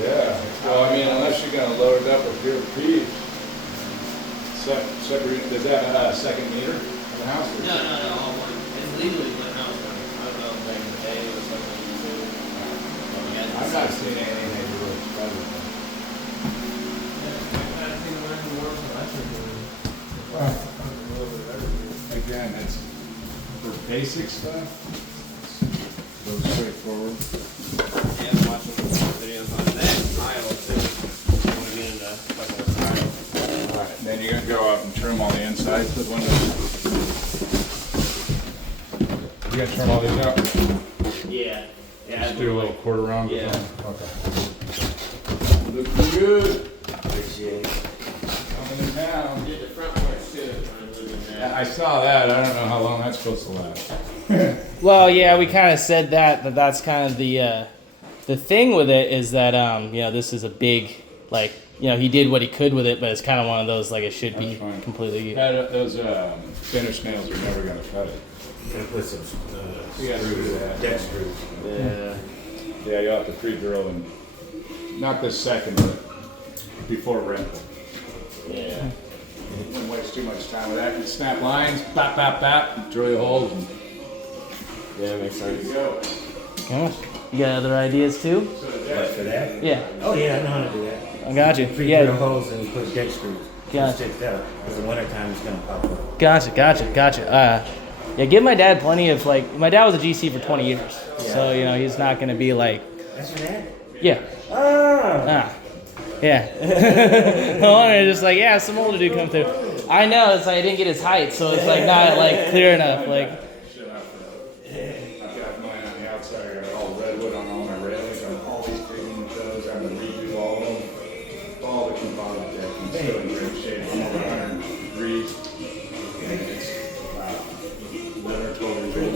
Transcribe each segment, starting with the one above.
Yeah, well, I mean, unless you're gonna load it up with pure peach. Separate, does that have a second meter in the house? Or- No, all one. It's legally one house, but I don't know if back in the day it was something you do. I've not seen anything that really better. Well, again, it's for basic stuff. Go straightforward. Yeah, I'm watching videos on that tile too. I want to get into fucking tile. Alright, then you're gonna go out and trim all the insides with one of those. You gonna trim all these out? Yeah. Just do a little quarter round? Yeah. Okay. Looking good. Appreciate it. Coming in down. Did the front porch too. I'm moving that. I saw that. I don't know how long that's supposed to last. Well, yeah, we kind of said that that's kind of the thing with it is that you know, this is a big, like, you know, he did what he could with it, but it's kind of one of those, like, it should be That's fine. completely. Those finish nails are never gonna cut it. Gonna put some You gotta do that. deck screws. Yeah. Yeah, you'll have to pre-drill and not this second, but before rental. Yeah. Don't waste too much time with that. You snap lines, bap, bap, bap, drill your holes, and Yeah, makes there sense. you go. Gosh. You got other ideas too? What, for that? Yeah, Oh yeah, I know how to do that. I got you. Pre-drill Yeah, holes and put deck screws. Gotcha. Stick that. Because the winter time it's gonna pop up. gotcha. Yeah, give my dad plenty of, like, my dad was a GC for 20 years, so, you know, he's not gonna be like, That's your dad? yeah, Ah! yeah. I wanted to just like, yeah, some older dude come through. I know, it's like I didn't get his height, so it's like not like clear enough, like. I've got mine on the outside. I got all redwood on all my railings. On all these green shows. I'm gonna redo all of them. All the composite deck is still in great shape. I'm over 100 degrees. And it's never totally ready.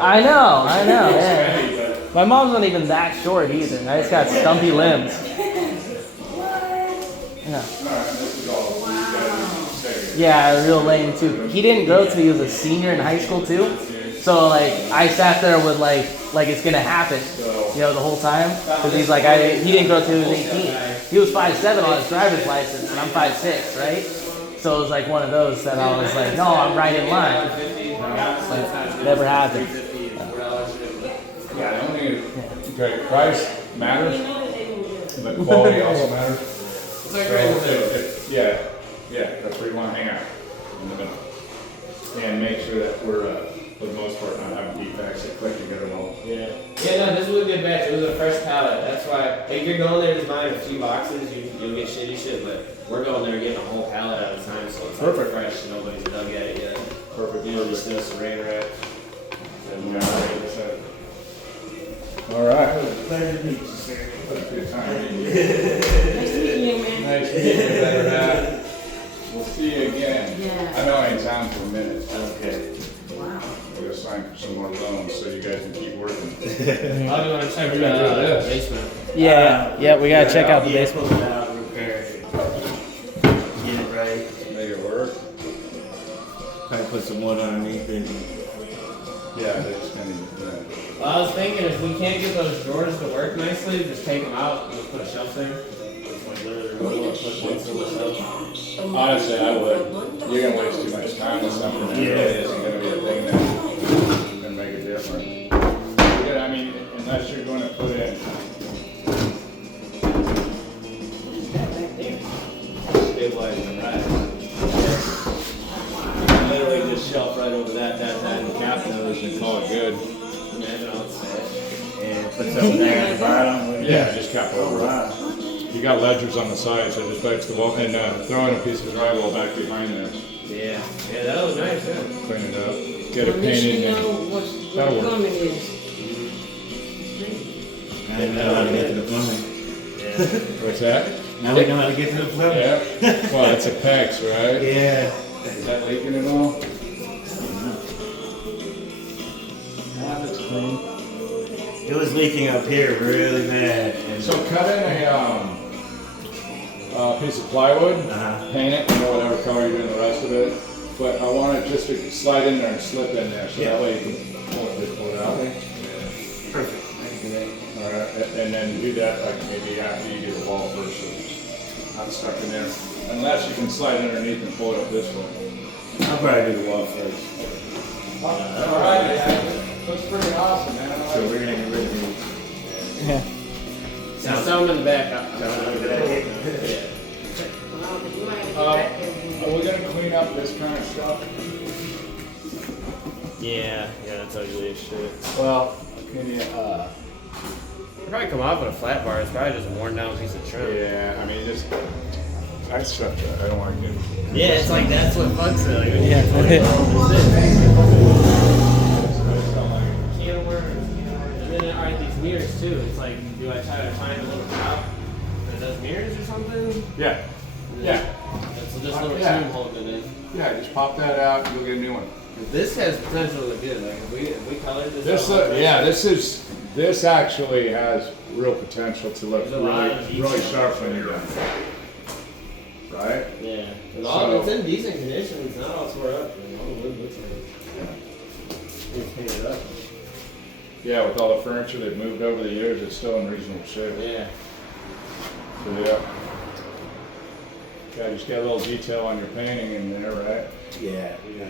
I know, yeah. Heavy, but My mom's not even that short either. I just got stumpy limbs. Yeah. this is all you guys say. Yeah, real lame too. He didn't grow till he was a senior in high school too. So like I sat there with like it's gonna happen, you know, the whole time. Cause he's like he didn't grow till he was 18. He was 5'7" on his driver's license, and I'm 5'6", right? So it was like one of those that I was like, no, I'm right in line. Like, never happened. Yeah, the only okay, price matters, but quality also matters. It's like right in the middle. Yeah, that's where you want to hang out, in the middle. And make sure that we're, for the most part, not having defects that click together well. Yeah. Yeah, no, this was a good batch. It was a fresh pallet. That's why, if you're going there just buying a few boxes, you'll get shitty shit, but we're going there getting a whole pallet at a time, so it's like Perfect. fresh. Nobody's dug at it yet. Perfect. You know, just still saran wrap. All right. Pleasure to meet you, sir. What a good time. Nice to meet you, man. Nice to meet you, better half. We'll see you again. Yeah. I know I ain't in town for a minute. Okay. Wow. We're gonna sign for some more loans so you guys can keep working. I'll do want to check We gotta do the this. basement. Yeah, we gotta check out the Yeah, basement. pull it out, repair it. Get it right. Make it work. Probably put some wood underneath it. Yeah, they just kind of, Well, I was thinking if we can't get those drawers to work nicely, just take them out and just put a shelf there. Just like literally roll up, put one single shelf. honestly, I would. You're gonna waste too much time with something that really isn't gonna be a thing that's gonna make a difference. Yeah, I mean, unless you're gonna put in. Stabilize the ride. Literally just shelf right over that, and the captain knows and call it good. Imagine all the stash. And put something there at the bottom. Yeah, just cap over it. Wow. You got ledgers on the side, so just bites the wall, and throw in a piece of drywall back behind there. Yeah. Yeah, that was nice, yeah. Clean it up, get it At least painted, you know and what that'll work. plumbing is. Now we know how to get to the plumbing. what's that? Now we know how to get to the plumbing. Yeah, well, it's a PEX, right? Yeah. Is that leaking at all? Yeah, it's clean. It was leaking up here really bad. And So cut in a piece of plywood, Uh-huh. paint it, you know, whatever color you're doing the rest of it. But I want it just to slide in there and slip in there, so that way you can pull it out. perfect. Alright, and then do that like maybe after you do the wall first, so it's not stuck in there. Unless you can slide underneath and pull it up this way. I'll probably do the wall first. Alright, looks pretty awesome, man. So we're gonna get rid of these. Yeah. Now some in the back. Well, you might have to get back there. Are we gonna clean up this kind of stuff? Yeah, that's ugly as shit. Well, can you, Probably come off with a flat bar. It's probably just a worn down piece of trim. yeah, I mean, this, that's stuff that I don't want to do. Yeah, it's like that's what fucks it. Like, Yeah. Can of worms. And then alright, these mirrors too. It's like, do I try to find a little top that does mirrors or something? Yeah, yeah, So this little Yeah. tube holding it in. yeah, just pop that out, you'll get a new one. This has potential to look good. Like if we colored this. This actually has real potential to look There's a lot of really detail. sharp when you're done. Right? Yeah. So- It's in decent condition. It's not all tore up. All the wood looks like it's painted up. Yeah, with all the furniture they've moved over the years, it's still in reasonable shape. Yeah. So, yeah. Yeah, just get a little detail on your painting in there, right? Yeah, we got.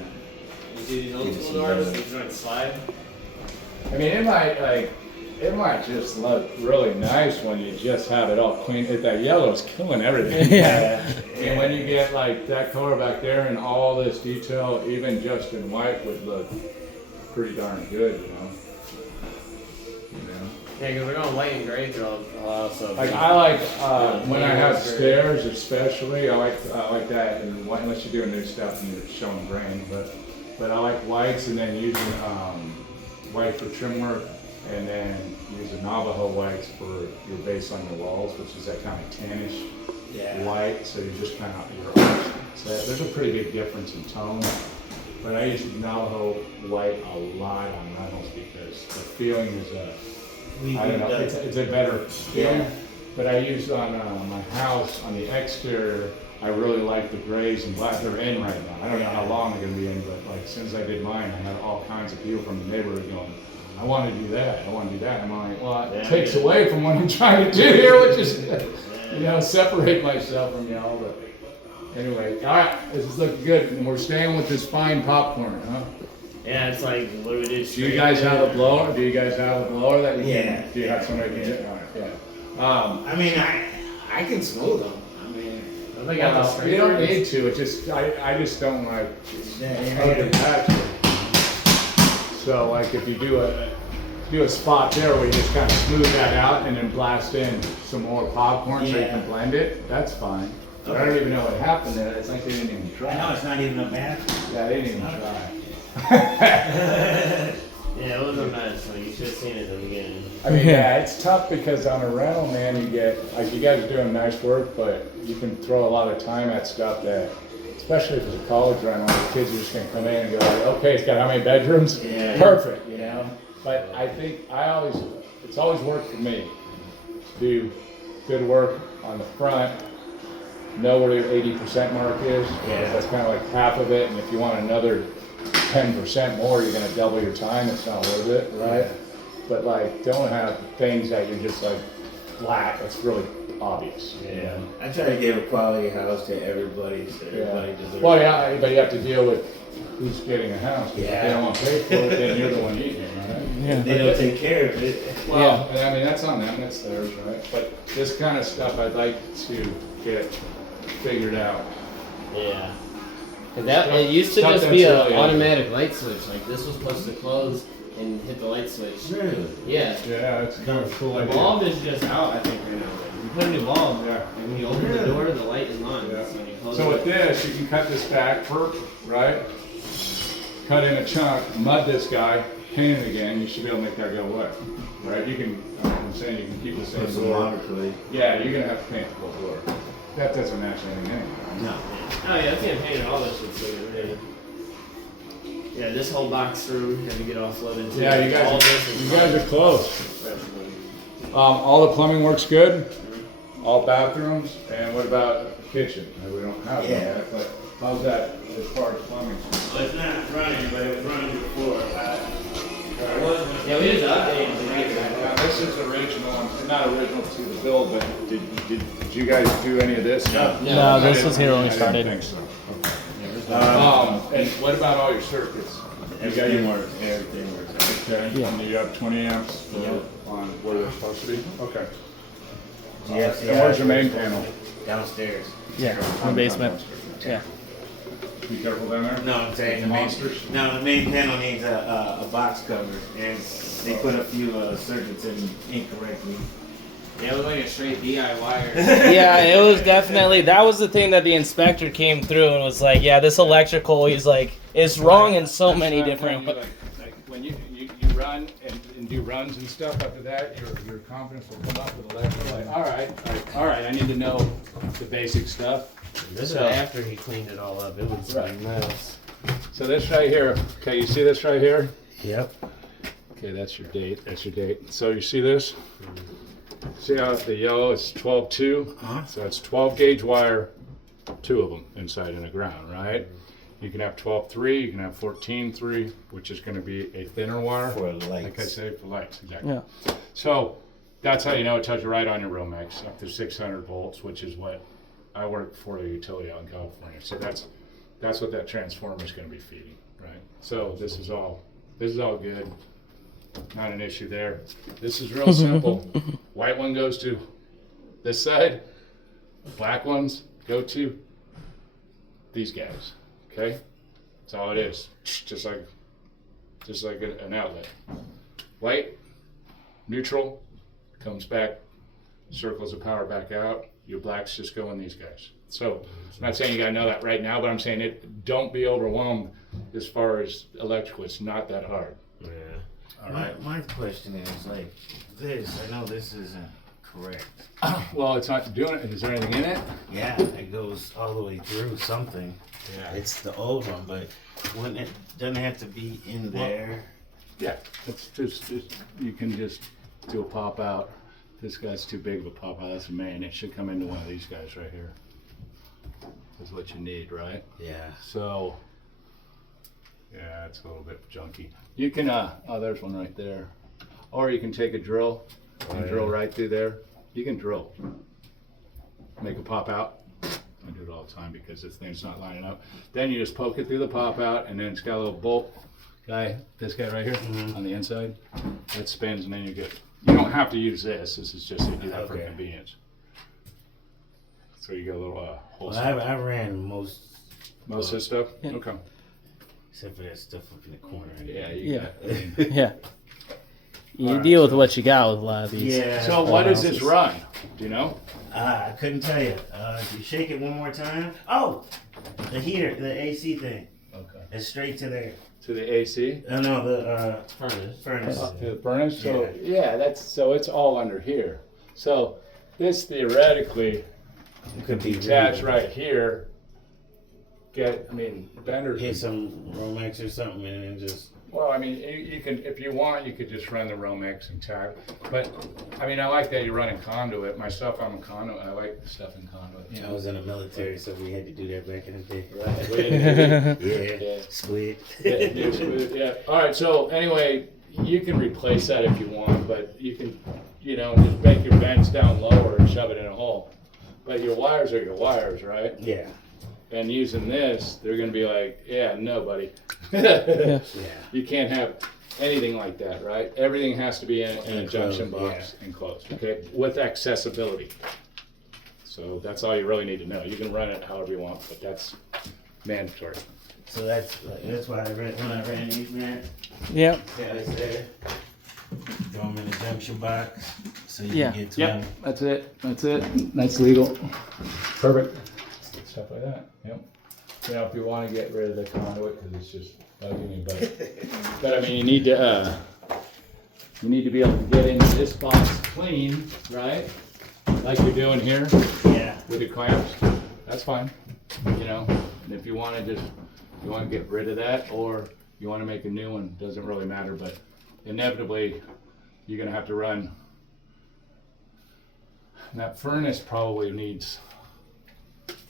You see these old You can school see doors? those. These don't slide. I mean, it might just look really nice when you just have it all clean. That yellow's killing everything. Yeah. And when you get like that color back there and all this detail, even just in white, would look pretty darn good, you know? Yeah, because we're going white and gray throughout a lot. So Like I like when I have stairs, especially. I like that, and unless you're doing new stuff and you're showing grain, but I like whites, and then using white for trim work, and then using Navajo whites for your base on your walls, which is that kind of tannish white. So you're just kind of so there's a pretty big difference in tone. But I use Navajo white a lot on Reynolds because the feeling is I don't know, it's a better feeling. Yeah. But I use on my house, on the exterior, I really like the grays and black. They're in right now. I don't know how long they're gonna be in, but like since I did mine, I had all kinds of people from the neighborhood going, I wanna do that, I wanna do that. I'm like, well, it takes away from what I'm trying to do here, which is, separate myself from y'all. But anyway, all right, this is looking good. And we're staying with this fine popcorn, huh? yeah, it's like what do we do? Do you guys have a blower? Do you guys have a blower that you can? Yeah. Do you have somebody who can do it? All right, yeah. I mean, I can smooth them. I mean, They got the You don't need to. It just I just don't like yeah, ugly patches. So like if you do a spot there where you just kind of smooth that out and then blast in some more popcorn so you Yeah. can blend it, that's fine. But I don't even know what happened there. It's like they didn't even try. I know it's not even a bad. Yeah, they didn't even try. Yeah, it was a mess. Like you should have seen it at the beginning. I mean, yeah, it's tough because on a rental, man, you get, like, you guys are doing nice work, but you can throw a lot of time at stuff that, especially if it's a college rental, the kids are just gonna come in and go, like, okay, it's got how many bedrooms? Yeah. Perfect, you know? But I think it's always worked for me to do good work on the front, know where your 80% mark is. Yeah. That's kind of like half of it, and if you want another 10% more, you're gonna double your time, it's not worth it, right? But like, don't have things that you're just like flat, that's really obvious. you Yeah. know? I try to give a quality house to everybody, so everybody deserves. Well, yeah, but you have to deal with who's getting a house. If Yeah. they don't want to pay for it, then you're the one eating it, right? Yeah. They don't take care of it. Well, I mean, that's on them, that's theirs, right? But this kind of stuff I'd like to get figured out. Yeah. It used to Stuff just that's be an really automatic light switch. Like this was supposed to close and hit the light switch. Really? Yeah. Yeah, it's kind of a cool The idea. bulb is just out, I think, right now. You put a new bulb, Yeah. and when you open the door, the light is on. Yeah. So when you close So with it, this, you can cut this back, right? Cut in a chunk, mud this guy, paint it again, you should be able to make that go away, right? You can, I'm saying you can keep the same Put some door. moderately. Yeah, you're gonna have to paint the whole door. That doesn't match anything anyway. No. oh yeah, that's gonna paint all this shit. So really. Yeah, this whole box room had to get offloaded too. Yeah, you All guys, this is you guys are close. freshly. All the plumbing works good, all bathrooms, and what about the kitchen? We don't have Yeah. that, but how's that as far as plumbing? Well, it's not running, but it was running before. Yeah, we just updated the Now, this this is original, not original to the build, but did you guys do any of this? No, this was here when we I started. didn't think so. And what about all your circuits? Everything works. Everything works. Okay, Yeah. and you have 20 amps Yep. on where they're supposed to be? Okay. Yes. And where's your main panel? Downstairs. Yeah, in the basement. Yeah. Be careful down there. No, I'm saying the Monsters? the main panel needs a box cover, and they put a few circuits in incorrectly. Yeah, it was like a straight DIY. Yeah, it was definitely, that was the thing that the inspector came through and was like, yeah, this electrical, he's like, it's wrong in so many different ways. Like when you run and do runs and stuff after that, your confidence will come up with electrical. Like, all right, I need to know the basic stuff. This So- is after he cleaned it all up. It was a mess. So this right here, okay, you see this right here? Yep. Okay, that's your date. That's your date. So you see this? See how the yellow is 12-2? Uh-huh. So it's 12 gauge wire, 2 of them inside and a ground, right? You can have 12-3, you can have 14-3, which is going to be a thinner wire. For the lights. Like I said, for lights, exactly. Yeah. So that's how you know it touches right on your Romex up to 600 volts, which is what I work for a utility out in California. So that's what that transformer is going to be feeding, right? So this is all good. Not an issue there. This is real simple. White one goes to this side. Black ones go to these guys. Okay, that's all it is. Just like an outlet. White, neutral, comes back, circles the power back out. Your blacks just go in these guys. So I'm not saying you gotta know that right now, but I'm saying it. Don't be overwhelmed as far as electrical. It's not that hard. Yeah. All right. My question is like this. I know this isn't correct. Well, it's not doing it. Is there anything in it? Yeah, it goes all the way through something. Yeah. It's the old one, but wouldn't it doesn't have to be in there? Yeah. It's just you can just do a pop out. This guy's too big of a pop out. That's a main. It should come into one of these guys right here. That's what you need, right? Yeah. So, yeah, it's a little bit junky. You can, there's one right there. Or you can take a drill and drill right through there. You can drill. Make a pop out. I do it all the time because this thing's not lining up. Then you just poke it through the pop out, and then it's got a little bolt guy, this guy right here on the inside. It spins, and then you get. You don't have to use this. This is just to do that for Okay. convenience. So you got a little hole. Well, I ran most Most of this stuff? Yeah. Okay. except for that stuff up in the corner. Yeah, you Yeah. got I mean, Yeah. You Alright, deal with what you got with a lot of these. Yeah. So what does this run? Do you know? I couldn't tell you. If you shake it one more time. Oh, the heater, the AC thing. Okay. It's straight to there. To the AC? No, the Furnace. furnace. To the furnace? So yeah, so it's all under here. So this theoretically It could be detached really- right here. Benders. Hit some Romex or something and then just. Well, I mean, you can, if you want, you could just run the Romex and tack. But, I mean, I like that you're running conduit. Myself, I'm a conduit. I like stuff in conduit. You I know? was in the military, so we had to do that back in the day. Right. We didn't do it. Yeah. Yeah. Split. Yeah, do smooth, yeah. All right. So anyway, you can replace that if you want, but you can, just make your vents down lower and shove it in a hole. But your wires are your wires, right? Yeah. And using this, they're going to be like, yeah, no, buddy. Yeah. You can't have anything like that, right? Everything has to be in a Enclosed, junction box, enclosed, okay, with accessibility. So that's all you really need to know. You can run it however you want, but that's mandatory. So that's why when I ran these, man. Yep. Guys there. Throw them in the junction box so you Yeah. can get to them. That's it. That's it. That's legal. Perfect. Stuff like that. Yep. If you want to get rid of the conduit because it's just bugging me, but I mean, you need to be able to get into this box clean, right? Like you're doing here Yeah. with the clamps. That's fine. And if you want to get rid of that, or you want to make a new one, doesn't really matter. But inevitably, you're gonna have to run. And that furnace probably needs.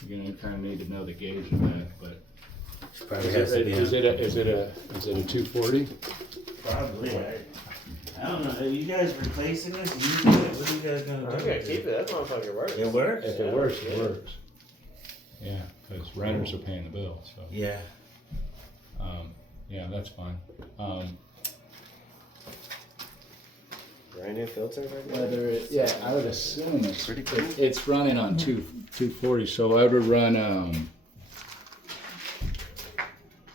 You're gonna kind of need to know the gauge of that, but Probably has to be. is it a 240? Probably. I don't know. Are you guys replacing this? Using it? What are you guys gonna do? I'm gonna keep it. That motherfucker works. It works? If it works, it works. Yeah, because renters are paying the bill, so, Yeah. yeah, that's fine. Brand new filter right now. Whether it, yeah, I would assume it's running on 240, so I would run,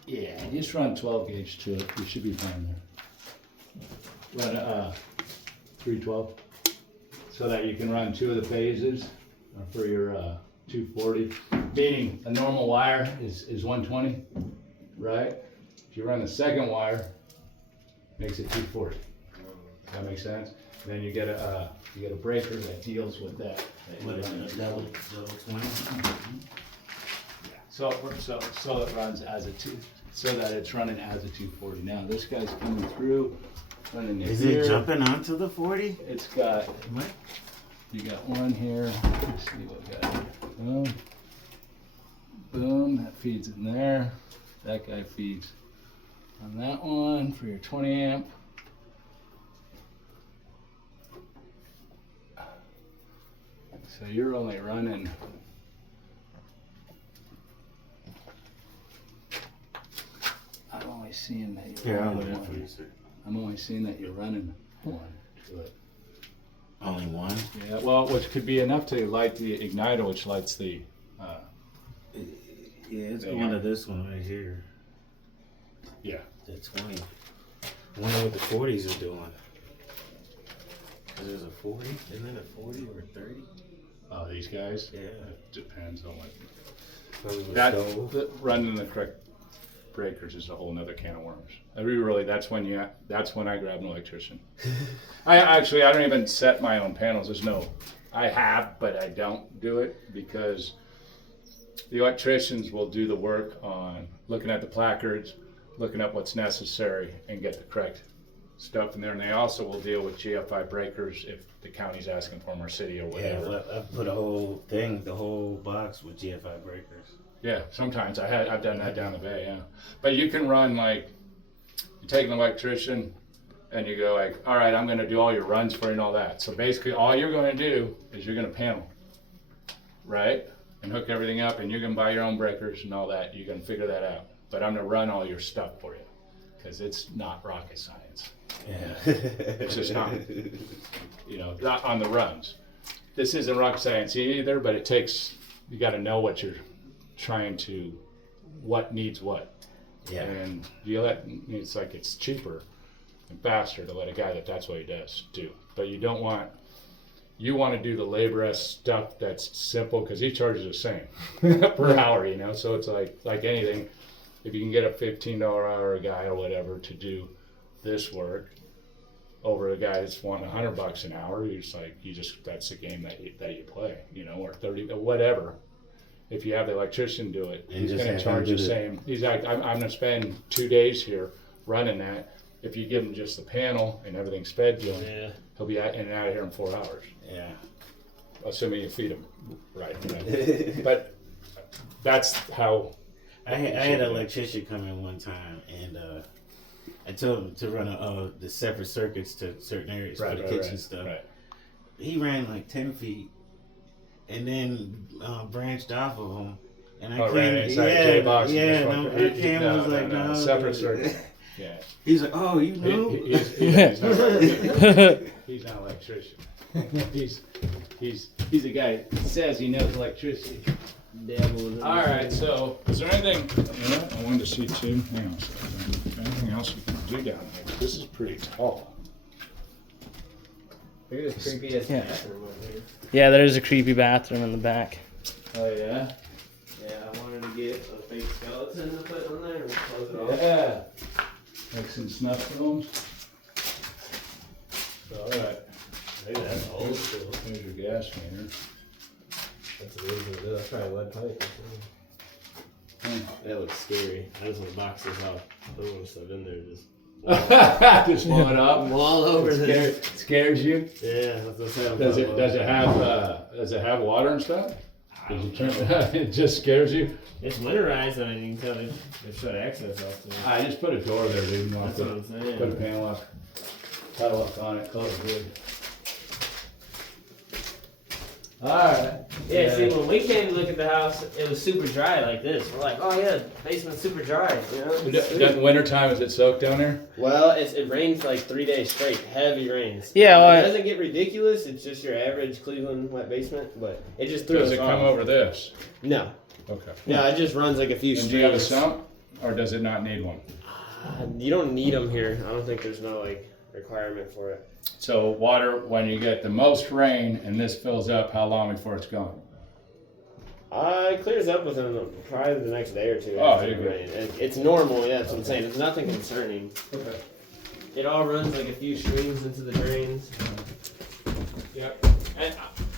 yeah, just run 12 gauge to it, you should be fine there. Run, 312, so that you can run 2 of the phases for your, 240, meaning a normal wire is 120, right? If you run the second wire, makes it 240. Does that make sense? Then you get a breaker that deals with that. What is it? Double 20? So it runs as a so that it's running as a 240. Now this guy's coming through, running in Is here. it jumping onto the 40? It's got, What? you got one here. Let's see what we got here. Boom. Boom, that feeds in there. That guy feeds on that one for your 20 amp. So you're only running, I'm only seeing that you're Here, I'll running look at it for one. you, sir. I'm only seeing that you're running one to it. Only one? Yeah, well, which could be enough to light the igniter, which lights the, Yeah, it's Yeah. going to this one right here. yeah. The 20. I wonder what the 40s are doing. Cause there's a 40, isn't it a 40 or a 30? Oh, these guys? Yeah. It depends on what. Probably the That, stove. running the correct breakers is a whole nother can of worms. That's when I grab an electrician. I don't even set my own panels. I have, but I don't do it because the electricians will do the work on looking at the placards, looking at what's necessary and get the correct stuff in there. And they also will deal with GFI breakers if the county's asking for them or city or Yeah, whatever. well, I put a whole thing, the whole box with GFI breakers. Yeah, sometimes I've done that down the bay, yeah. But you can run like, you take an electrician and you go like, all right, I'm gonna do all your runs for you and all that. So basically all you're gonna do is you're gonna panel, right? And hook everything up and you're gonna buy your own breakers and all that. You're gonna figure that out. But I'm gonna run all your stuff for you because it's not rocket science. Yeah. It's just not, not on the runs. This isn't rocket science either, but it takes, you gotta know what you're trying to, what needs what. Yeah. And it's like it's cheaper and faster to let a guy that's what he does do. But you want to do the labor stuff that's simple because he charges the same per hour, So it's like anything, if you can get a $15 hour guy or whatever to do this work over a guy that's wanting $100 an hour, that's the game that you play, or 30 or whatever. If you have the electrician do it, And he's just going have to charge him the do the- same. He's like, I'm going to spend 2 days here running that. If you give him just the panel and everything's fed to him, Yeah. he'll be in and out of here in 4 hours, Yeah. assuming you feed him right. But that's how. I had an electrician come in one time, and I told him to run the separate circuits to certain areas for the kitchen stuff. Right. He ran like 10 feet, and then branched off of them. And I Oh, came, right, inside J-box and yeah, just no, went- I came and was like, no, separate circuit. Yeah. He's like, oh, you know? He's not an electrician. He's a guy that says he knows electricity. All right, so is there anything I wanted to see too? Hang on a second. Anything else we can do down here? This is pretty tall. Look at this creepy ass Yeah. bathroom over here. Yeah, there's a creepy bathroom in the back. Oh yeah. Yeah, I wanted to get a fake skeleton to put on there and close it off. Yeah. Like some snuff films. So, all right. Maybe that's old school. Here's your gas meter. That's amazing. That's probably lead pipe. That looks scary. I just want to box this off. I don't want to stuff in there. Just blow it up. All over this. Scares you. Yeah, that's what I'm Does talking it have water and stuff? Does it turn? It just scares you. It's winterized, and you can tell they shut access off to it. I just put a door there, dude. You want That's to what I'm saying. put a panel up. padlock on it, call it good. Alright. Yeah, see, when we came to look at the house, it was super dry like this. We're like, oh yeah, basement's super dry. You know? In wintertime, is it soaked down there? Well, it rains like 3 days straight, heavy rains. Yeah, well, It doesn't get ridiculous. It's just your average Cleveland wet basement, but it just threw Does us it off. come over this? No. Okay. No, it just runs like a few And do you have a streams. sump, or does it not need one? You don't need them here. I don't think there's no like requirement for it. So water, when you get the most rain and this fills up, how long before it's gone? It clears up within probably the next day or two. Oh, after you're the good. rain. It's normal. Yeah, that's what I'm saying. It's nothing concerning. Okay. It all runs like a few streams into the drains. Yep. And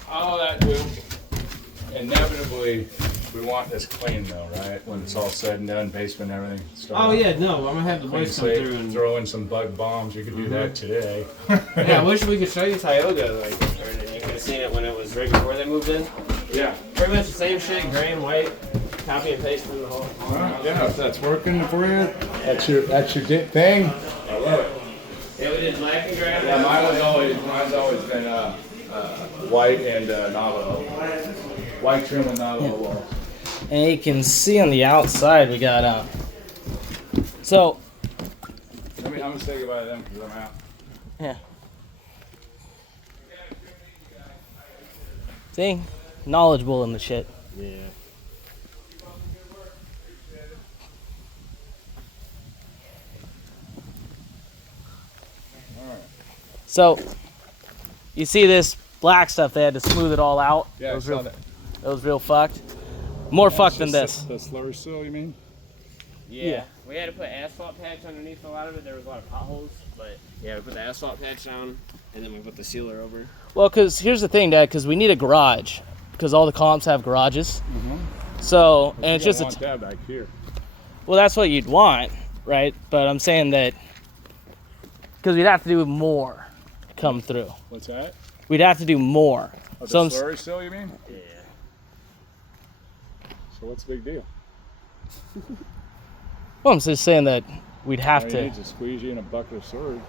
all that will, inevitably, we want this clean though, right? When it's all said and done, basement, everything. Oh yeah, no, I'm gonna have the Clean boys come slate, through and. throw in some bug bombs. You could do that today. Yeah, I wish we could show you Tioga. Like, or you could have seen it when it was right before they moved in. Yeah. Pretty much the same shit, gray and white. Copy and paste through the whole. Yeah, if that's working for you, that's your thing. I love it. Yeah, we did black and gray. Yeah, mine's always been white and Navajo. White trim and Navajo walls. And you can see on the outside we got so I'm gonna say goodbye to them because I'm out. yeah. See? Knowledgeable in the shit. Yeah. So you see this black stuff, they had to smooth it all out. Yeah, it was I saw real that. it was real fucked. More fucked than this. The slurry seal, you mean? Yeah. We had to put asphalt patch underneath a lot of it. There was a lot of potholes, but yeah, we put the asphalt patch down, and then we put the sealer over. Well, because here's the thing, Dad, because we need a garage. Because all the comps have garages. So, and it's just want that back here. well, that's what you'd want, right? But I'm saying that because we'd have to do more come through. What's that? We'd have to do more. Oh, the So I'm slurry seal, you mean? Yeah. So what's the big deal? well, I'm just saying that we'd have All you to. need is a squeegee and a bucket of slurry.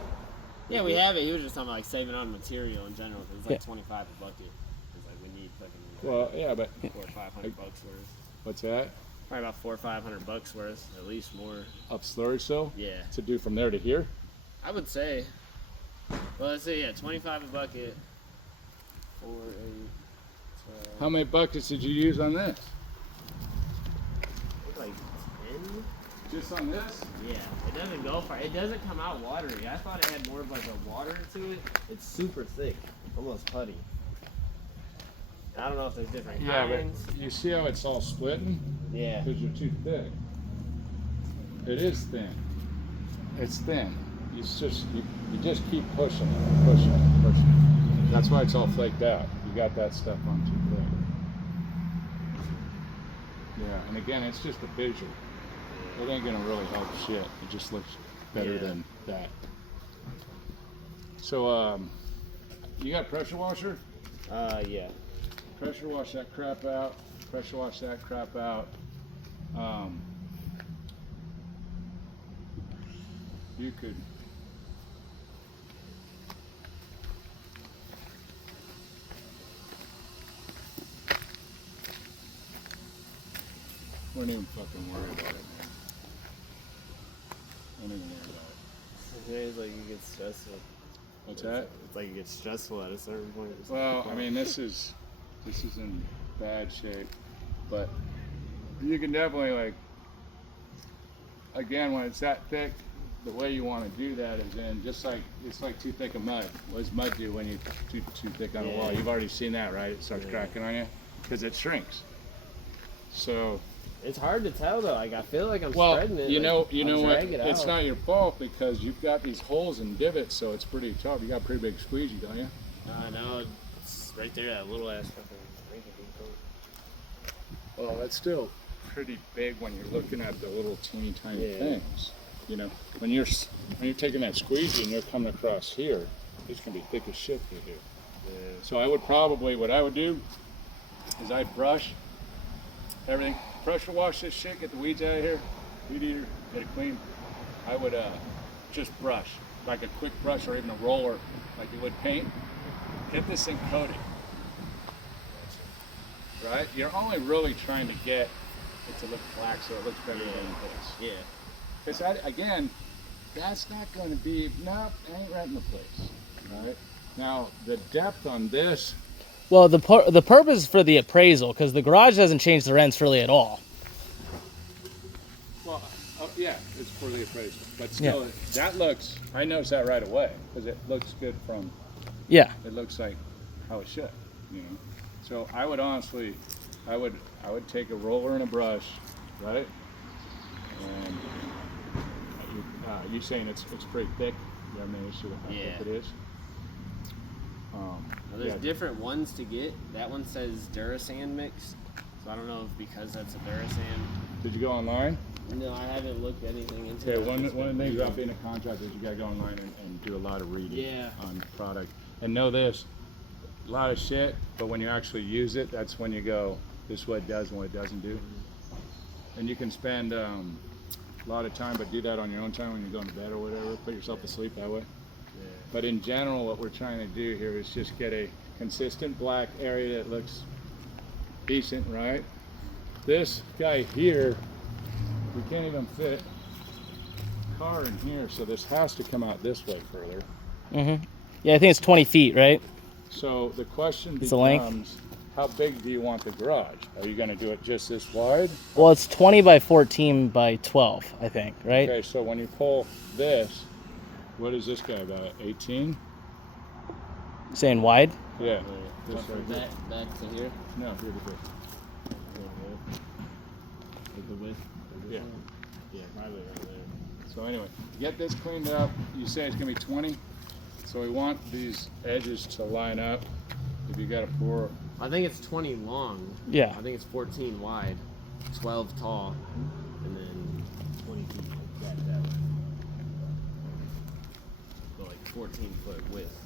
Yeah, we have it. He was just talking about like saving on material in general. 'Cause it's like Yeah. 25 a bucket. It's like we need fucking Well, yeah, but 400 or 500 bucks worth. what's that? Probably about 400 or 500 bucks worth, at least more. Up slurry seal? Yeah, To do from there to here? I would say. Well, let's see. Yeah, 25 a bucket. 4, 8, 12. How many buckets did you use on this? Like 10. Just on this? Yeah, it doesn't go far. It doesn't come out watery. I thought it had more of like a water to it. It's super thick, almost putty. I don't know if there's different Yeah, kinds. but you see how it's all splitting? Yeah. Because you're too thick. It is thin. It's thin. You just keep pushing it, pushing it, pushing it. That's why it's all flaked out. You got that stuff on too thick. Yeah, and again, it's just a visual. It ain't gonna really help shit. It just looks better Yeah. than that. So, you got a pressure washer? Yeah. Pressure wash that crap out. Pressure wash that crap out. You could. Don't even fucking worry about it, man. Don't even worry about it. It's like you get stressful. What's that? It's like you get stressful at a certain point. It's Well, like, I mean, this is in bad shape, but you can definitely like. Again, when it's that thick, the way you want to do that is in just like it's like too thick of mud. What does mud do when you too thick on a wall? Yeah. You've already seen that, right? It starts cracking on you because it shrinks. So it's hard to tell though. Like I feel like I'm well, spreading it. you know what? drag it It's out. not your fault because you've got these holes and divots, so it's pretty tough. You got a pretty big squeegee, don't you? No, it's right there. That little ass fucking. Well, that's still pretty big when you're looking at the little teeny tiny Yeah. things. You know, when you're taking that squeegee and you're coming across here, it's gonna be thick as shit through here. Yeah. So I would probably, what I would do is I'd brush everything, pressure wash this shit, get the weeds out of here, weed eater, get it clean. I would just brush like a quick brush or even a roller, like you would paint, get this thing coated. Right? You're only really trying to get it to look black so it looks better than this. Yeah. Because again, that's not going to be, nope, ain't right in the place. Right? Now, the depth on this, Well, the purpose for the appraisal, because the garage doesn't change the rents really at all. well, yeah, it's for the appraisal. But still, that looks, I noticed that right away because it looks good from, Yeah. it looks like how it should, you know. So I would honestly, I would take a roller and a brush, right? And you saying it's pretty thick? You have no issue with how Yeah. thick it is? Well, there's Yeah. different ones to get. That one says Durasand mix, so I don't know if because that's a Durasand. Did you go online? No, I haven't looked anything into Okay, it. one of the things about being a contractor is you gotta go online and do a lot of reading Yeah. on product. And know this, a lot of shit, but when you actually use it, that's when you go, this is what it does and what it doesn't do. And you can spend a lot of time, but do that on your own time when you're going to bed or whatever. Put yourself to sleep that way. But in general, what we're trying to do here is just get a consistent black area that looks decent, right? This guy here, we can't even fit a car in here, so this has to come out this way further. Mm-hmm. Yeah, I think it's 20 feet, right? So the question It's the length? becomes, how big do you want the garage? Are you going to do it just this wide? Well, it's 20 by 14 by 12, I think, right? Okay, so when you pull this, what is this guy, about 18? Saying wide? Yeah. So This from right here. that to here, No, here to here. like the width. Yeah. Yeah, probably right there. So anyway, get this cleaned up. You say it's gonna be 20. So we want these edges to line up. If you got to pour, I think it's 20 long. Yeah. I think it's 14 wide, 12 tall, and then 20 feet like that way. So like 14-foot width.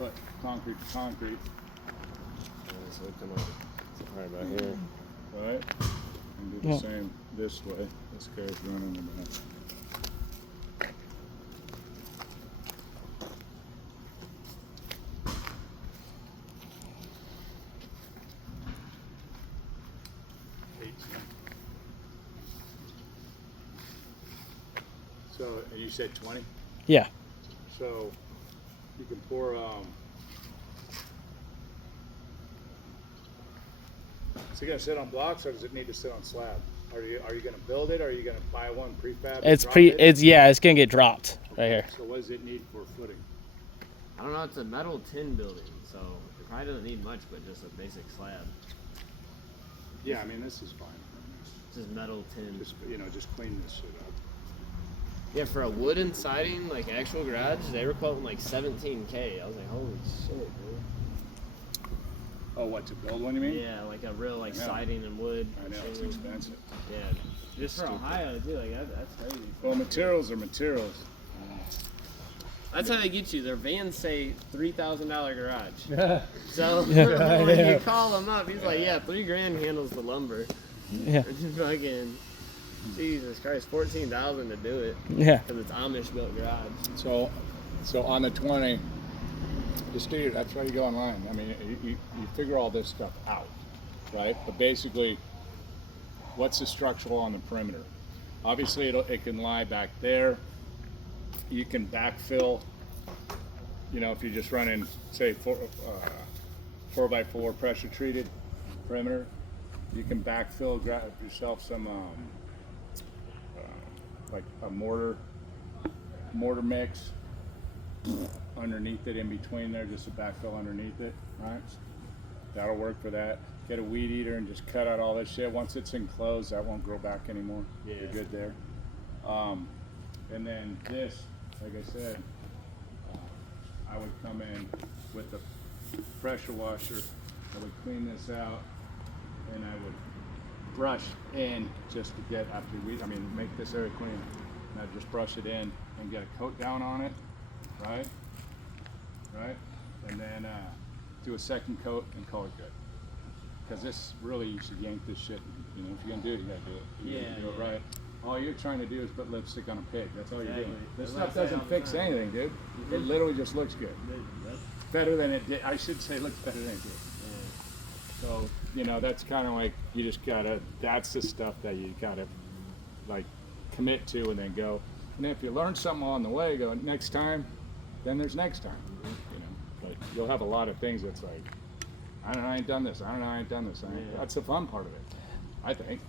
foot concrete to concrete. So we come up right about here. Right? And do the same this way. This guy's running about. So you said 20? Yeah. So you can pour is it gonna sit on blocks or does it need to sit on slab? Are you gonna build it or are you gonna buy one prefab? and It's drop pre. it? It's it's gonna get dropped right here. So what does it need for footing? I don't know, it's a metal tin building, so it probably doesn't need much but just a basic slab. Yeah, I mean this is fine. Just metal tin. Just just clean this shit up. Yeah, for a wooden siding, like actual garage, they were quoting like $17K. I was like, holy shit, dude. Oh, what, to build one you mean? Yeah, like a real like I know. siding and wood. I know it's shingles. expensive. Yeah, just for Ohio too. Like that's crazy. Well, materials are materials. That's how they get you. Their vans say $3,000 garage. So when you call them up, he's like, yeah, $3,000 handles the lumber. Yeah. Just fucking Jesus Christ, $14,000 to do it Yeah. because it's Amish built garage. So on the 20, just do it. That's why you go online. I mean, you figure all this stuff out, right? But basically, what's the structural on the perimeter? Obviously, it can lie back there. You can backfill. If you're just running, say, 4x4 pressure treated perimeter, you can backfill, grab yourself some like a mortar mix underneath it, in between there, just a backfill underneath it, right? That'll work for that. Get a weed eater and just cut out all this shit. Once it's enclosed, that won't grow back anymore. Yeah. You're good there. And then this, like I said, I would come in with the pressure washer. I would clean this out, and I would brush in just to get after make this area clean. And I'd just brush it in and get a coat down on it, right? right? And then do a second coat and call it good. Because this really, you should yank this shit. You know, if you're gonna do it, you gotta do it. You gotta do it right. All you're trying to do is put lipstick on a pig. That's all you're doing. This stuff doesn't fix anything, dude. It literally just looks good. Better than it did. I should say, looks better than it did. So, you know, that's kind of like, you just gotta, that's the stuff that you gotta, like, commit to and then go. And if you learn something on the way, go next time, then there's next time. You know, but you'll have a lot of things that's like, I don't know, I ain't done this. I don't know, I ain't done this. That's the fun part of it, I think.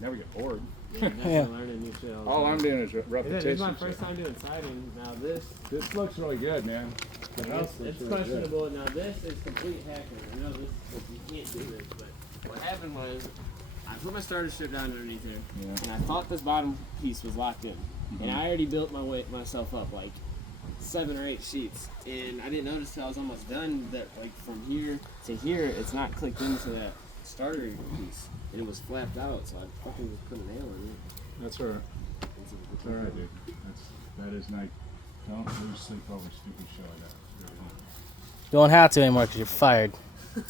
Never get bored. Yeah. Learning new shit All I'm doing is repetition. This is my first time doing siding. Now this looks really good, man. The house looks it's really good. questionable. Now this is complete hacking. I know this you can't do this, but what happened was I put my starter strip down underneath here, and I thought this bottom piece was locked in, and I already built myself up like 7 or 8 sheets, and I didn't notice till I was almost done that like from here to here it's not clicked into that starter piece, and it was flapped out, so I fucking just put a nail in it. That's all right. That's all right, dude. That is nice. Don't lose sleep over stupid shit like that. You won't have to anymore because you're fired. You're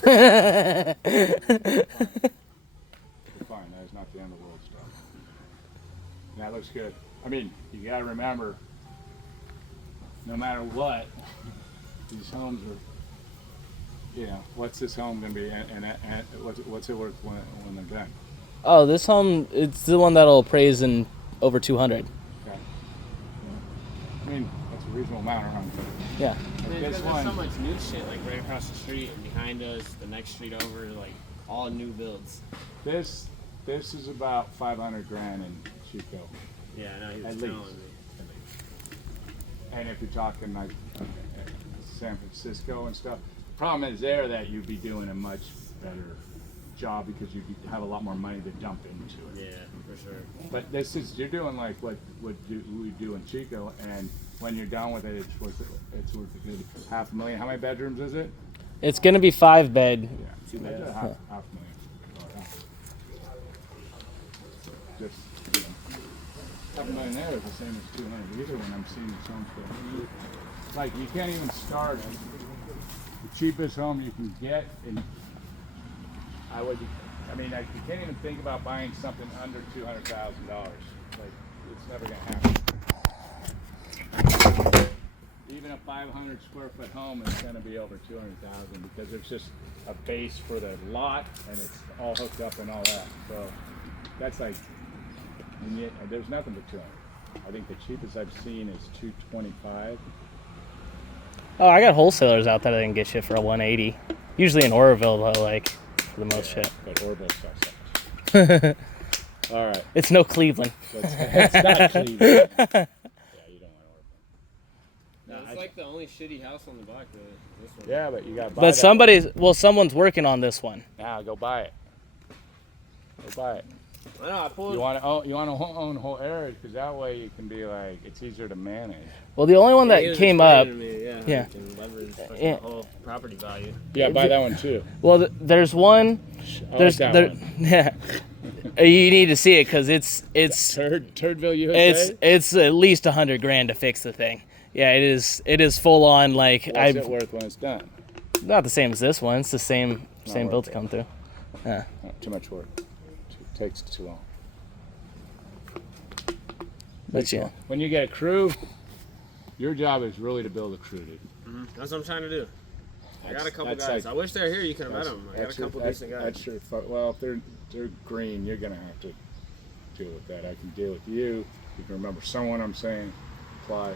fine. That is not the end of the world stuff. That looks good. I mean, you gotta remember, no matter what, these homes are, you know, what's this home gonna be, and what's it worth when they're done? Oh, this home, it's the one that'll appraise in over 200. Okay. Yeah. I mean, that's a reasonable amount around. Yeah. Like There's this so one, much new shit like right across the street and behind us, the next street over, like all new builds. this is about 500 grand in Chico. Yeah, I know he was At telling least. me. And if you're talking like San Francisco and stuff, the problem is there that you'd be doing a much better job because you'd have a lot more money to dump into it. Yeah, for sure. But this is, you're doing like what we do in Chico, and when you're done with it, it's worth a good $500,000. How many bedrooms is it? It's going to be 5 bed. Yeah, $2 million. $500,000. Just, you know, $500,000 there is the same as 200 either when I'm seeing this home stuff. Like, you can't even start the cheapest home you can get, and I mean, like, you can't even think about buying something under $200,000. Like, it's never gonna happen. Even a 500 square foot home is gonna be over 200,000 because it's just a base for the lot and it's all hooked up and all that. So that's like, and yet, there's nothing but 200. I think the cheapest I've seen is 225. Oh, I got wholesalers out there that can get shit for a 180. Usually in Oroville, though, like, for the most shit. But Orville sucks so much. All right. It's no Cleveland. It's not Cleveland. Yeah, you don't want Orville. No, it's like the only shitty house on the block. This one. Yeah, but you got to buy But someone's working on this one. Now go buy it. Go buy it. I know, I pulled. You want to own the whole area because that way you can be like, it's easier to manage. Well, the only one he that was came up. explaining to me, Yeah. you can leverage fucking Yeah. the whole property value. Yeah, buy that one too. Well, there's one. I There's like that one. Yeah. You need to see it because it's Turdville, USA. it's at least $100,000 to fix the thing. Yeah, it is full on like What's it worth when it's done? not the same as this one. It's the same worth build to it. come through. Yeah. Not too much work. Takes too long. But yeah. When you get a crew, your job is really to build a crew, dude. That's what I'm trying to do. I got a couple That's guys. like- I wish they were here. You could have met them. I got a couple decent guys. That's your, well, if they're green, you're gonna have to deal with that. I can deal with you. You can remember someone I'm saying, apply.